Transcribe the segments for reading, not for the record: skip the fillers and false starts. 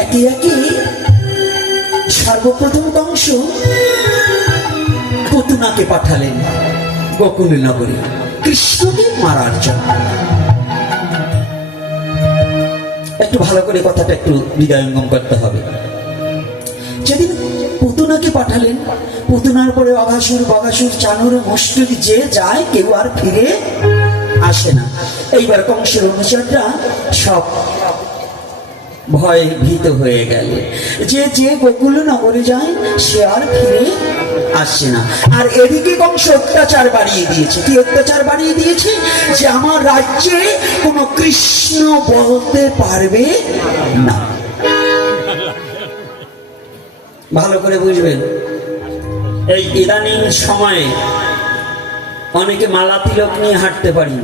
একে একে সর্বপ্রথম কংস পুতনাকে পাঠালেন গোকুল নগরে কৃষ্ণকে মারার জন্য। একটু ভালো করে কথাটা একটু হৃদয়ঙ্গম করতে হবে। যেদিন পুতনাকে পাঠালেন, পুতনার পরে অঘাসুর, বগাসুর, চানুর, মুষ্টুর যে যায় কেউ আর ফিরে আসে না। এইবার কংসের অনুচররা সব ভয় ভীত হয়ে গেল, যে যে গোকুল নগরে যায় সে আর ফিরে আসছে না। আর এদিকে কংস অত্যাচার বাড়িয়ে দিয়েছে। কি অত্যাচার বাড়িয়ে দিয়েছে? যে আমার রাজ্যে কোনো কৃষ্ণ বলতে পারবে না। ভালো করে বুঝবেন, এই ইদানিং সময়ে অনেকে মালা তিলক নিয়ে হাঁটতে পারি।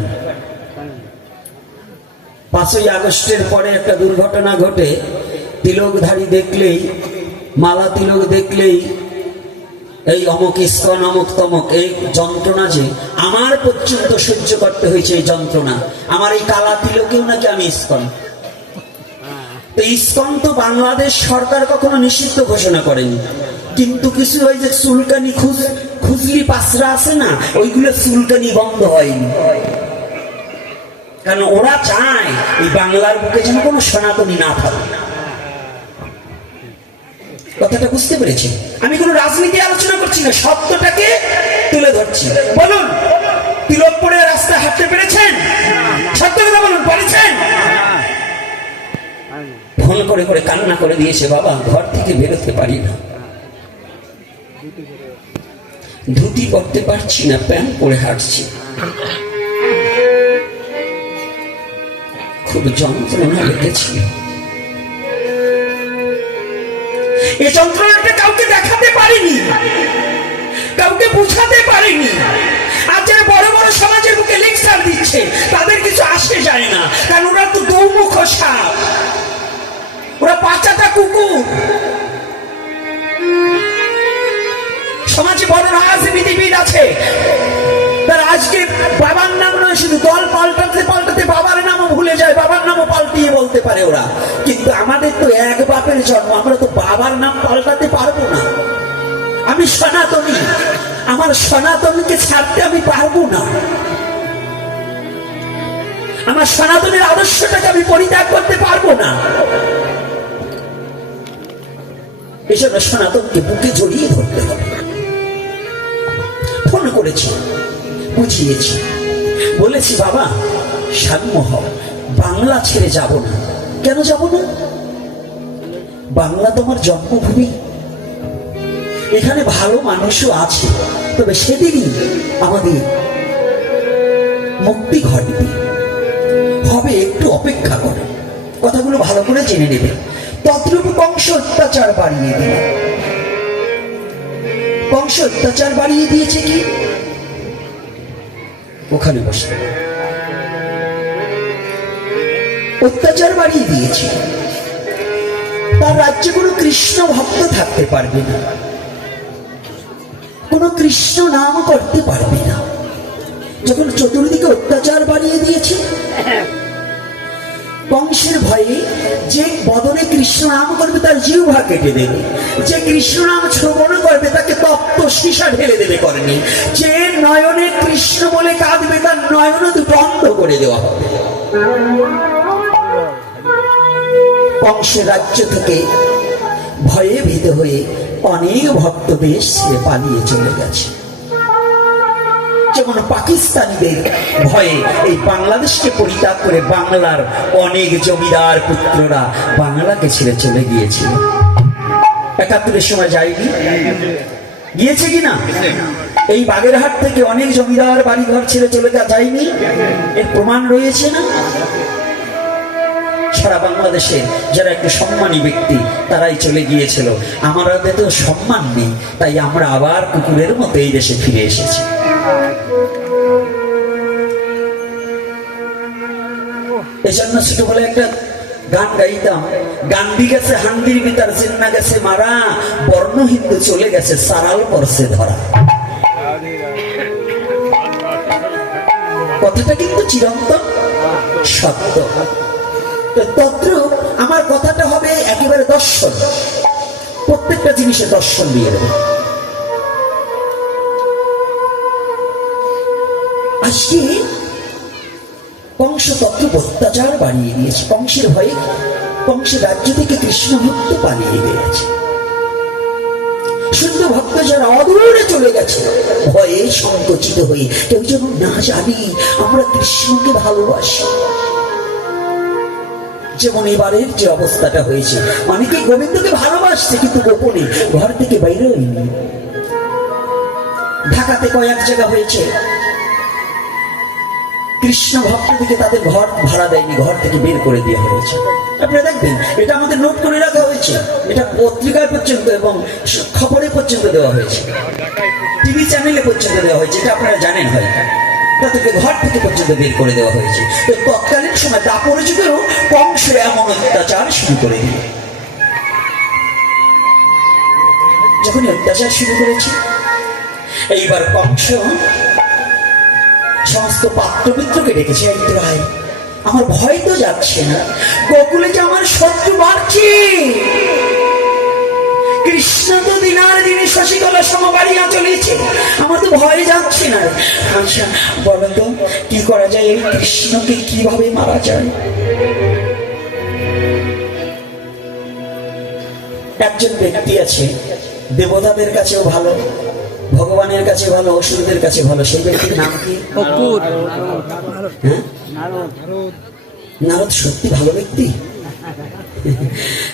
5ই আগস্টের পরে একটা দুর্ঘটনা ঘটে, তিলকধারী দেখলেই, মালা তিলক দেখলেই এই অমুক ইস্কন, অমুক তমক, এই যন্ত্রণা যে আমার পর্যন্ত সহ্য করতে হয়েছে। এই যন্ত্রণা আমার এই কালা তিলকেও নাকি আমি ইস্কন। তো ইস্কন তো বাংলাদেশ সরকার কখনো নিষিদ্ধ ঘোষণা করেনি, কিন্তু কিছু ওই যে চুলকানি খুজলি পাসরা আছে না, ওইগুলো চুলকানি বন্ধ হয়নি। কারণ ওরা চায় এই বাংলার বুকে যেন কোনো সনাতনী না থাকে। কথাটা বুঝতে পেরেছি? আমি কোনো রাজনীতি আলোচনা করছি না, সত্যটাকে তুলে ধরছি। বলুন, তিলক পরে রাস্তায় হাঁটতে পেরেছেন? সত্য কথা বলুন, পেরেছেন? ফোন করে করে কান্না করে দিয়েছে, বাবা ঘর থেকে বেরোতে পারি না, ধুতি করতে পারছি না, প্যান্ট পরে হাঁটছি, খুব যন্ত্রণা লেগেছে। এই যন্ত্রণাটা কাউকে দেখাতে পারিনি, কাউকে বুঝাতে পারিনি। আর যারা বড় বড় সমাজের বুকে লেকচার দিচ্ছে তাদের কিছু আসে যায় না, কারণ ওরা তো দৌমুখ সাপ, ওরা পাঁচাটা কুকুর। সমাজে বড় রাজনীতিবিদ আছে, তার আজকে বাবার নাম নয়, শুধু দল পাল্টাতে পাল্টাতে বাবার নামও ভুলে যায়, বাবার নামও পাল্টিয়ে বলতে পারে ওরা। কিন্তু আমাদের তো এক বাপের জন্ম, আমরা তো বাবার নাম পাল্টাতে পারবো না। আমি সনাতনী, আমার সনাতনকে ছাড়তে আমি পারবো না। আমার সনাতনের আদর্শটাকে আমি পরিত্যাগ করতে পারবো না। এজন্য সনাতনকে বুকে জড়িয়ে ধরতে হবে। ফোন করেছি, বুঝিয়েছি, বলেছি বাবা সাম্য হও, বাংলা ছেড়ে যাব না। কেন যাব না? বাংলা তোমার জন্মভূমি, এখানে ভালো মানুষও আছে, তবে সেদিনই আমাদের মুক্তি ঘটবে, হবে, একটু অপেক্ষা করে। কথাগুলো ভালো করে জেনে নেবে। তদ্রূপ কংস অত্যাচার বাড়িয়ে দিল। কংস অত্যাচার বাড়িয়ে দিয়েছে কি? ওখানে বসে অত্যাচার বাড়িয়ে দিয়েছে। তার রাজ্যে কোনো কৃষ্ণ ভক্ত থাকতে পারবে না, কোনো কৃষ্ণ নাম করতে পারবে না। যখন চতুর্দিকে অত্যাচার বাড়িয়ে দিয়েছে, কংসের ভয়ে যে বদনে কৃষ্ণ নাম করবে তার জিহ্বা কেটে দেবে, যে কৃষ্ণ নাম শ্রবণ করবে তাকে তপ্ত সীসা ঢেলে দেবে করেনি, যে নয়নে কৃষ্ণ বলে কাঁদবে তার নয়ন বন্ধ করে দেওয়া হবে। কংসের রাজ্য থেকে ভয়ে ভীত হয়ে অনেক ভক্ত দেশ ছেড়ে পালিয়ে চলে গেছে। যেমন পাকিস্তানিদের ভয়ে এই বাংলাদেশকে পরিত্যাগ করে বাংলার অনেক জমিদার পুত্ররা বাংলাকে ছেড়ে চলে গিয়েছিল। ৭১-এর সময় যায়নি? গিয়েছে কিনা? এই বাগেরহাট থেকে অনেক জমিদার বাড়িঘর ছেড়ে চলে যায়নি? এর প্রমাণ রয়েছে না? সারা বাংলাদেশে যারা একটু সম্মানী ব্যক্তি তারাই চলে গিয়েছিল। আমাদের তো সম্মান নেই, তাই আমরা আবার কুকুরের মতো এই দেশে ফিরে এসেছি। এজন্য ছোটবেলায় একটা গান গাইতাম, গান্ধী গেছে হান্দির ভিতর, চিন্না গেছে মারা, বর্ণ হিন্দু চলে গেছে সারাল পরশে ধরা। কথাটা কিন্তু চিরন্তন সত্য। তো তদ্রূপ আমার কথাটা হবে একেবারে দর্শন, প্রত্যেকটা জিনিসে দর্শন দিয়ে দেবে। আজকে কংস তদ্রূপ অত্যাচার বাড়িয়ে দিয়েছে, কংসের ভয়ে কংসের রাজ্য থেকে কৃষ্ণ ভক্ত পালিয়ে গেছে। শুদ্ধ ভক্ত যারা অদূরে চলে গেছে ভয়ে সংকুচিত হয়ে, কেউ যেন না জানি আমরা কৃষ্ণকে ভালোবাসি। যেমন এবারের যে অবস্থাটা হয়েছে, অনেকে গোবিন্দকে ভালোবাসছে কিন্তু গোপনে, ঘর থেকে বাইরে হয়নি। ঢাকাতে কয়েক জায়গা হয়েছে, কৃষ্ণ ভক্তদিকে তাদের ঘর ভাড়া দেয়নি, ঘর থেকে বের করে দেওয়া হয়েছে। আপনারা দেখবেন, এটা আমাদের নোট করে রাখা হয়েছে, এটা পত্রিকায় পর্যন্ত এবং খবরে পর্যন্ত দেওয়া হয়েছে, টিভি চ্যানেলে পর্যন্ত দেওয়া হয়েছে, এটা আপনারা জানেন হয়তো। তাদেরকে ঘর থেকে পর্যন্ত বের করে দেওয়া হয়েছে। তো তৎকালীন সময় দাপর যুগেও কংস এমন অত্যাচার শুরু করে দিল। যখন অত্যাচার শুরু করেছে, এইবার কংস সমস্ত পাত্রমিত্রকে ডেকেছে, একটু আয়, আমার ভয় তো যাচ্ছে না, গোকুলে যে আমার শত্রু বাড়ছে, কৃষ্ণ তো দিনার দিনে শশীকলা সমবাড়িয়া চলেছে, আমার তো ভয় যাচ্ছে না। আচ্ছা বলো তো কি করা যায়, এই কৃষ্ণকে কিভাবে মারা যায়? একজন ব্যক্তি আছে, দেবতাদের কাছেও ভালো, ভগবানের কাছে ভালো, অসুরদের কাছে ভালো, সেই ব্যক্তির নাম কি? নারদ। সত্যি ভালো ব্যক্তি?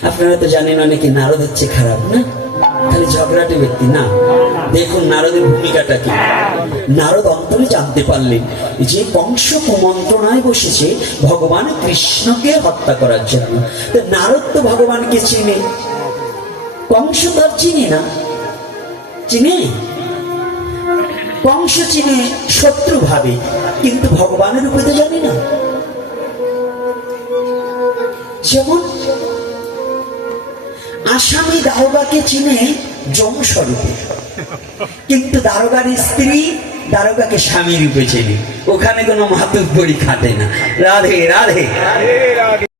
আপনারা তো জানেন অনেকে নারদ হচ্ছে খারাপ, না খালি ঝগড়াটে ব্যক্তি না। দেখুন নারদের ভূমিকাটা কি। নারদ অন্তরে জানতে পারলেন যে কংস কুমন্ত্রণায় বসেছে ভগবান কৃষ্ণকে হত্যা করার জন্য। তো নারদ তো ভগবানকে চিনে, কংস তার চিনে না। চিনে? কংস চিনে শত্রু ভাবে, কিন্তু ভগবানের রূপে তো জানি না। যেমন আসামি দারোগাকে চিনে যম স্বরূপে, কিন্তু দারোগার স্ত্রী দারোগাকে স্বামী রূপে চেনে, ওখানে কোনো মাতুব্বরি খাটে না। রাধে রাধে।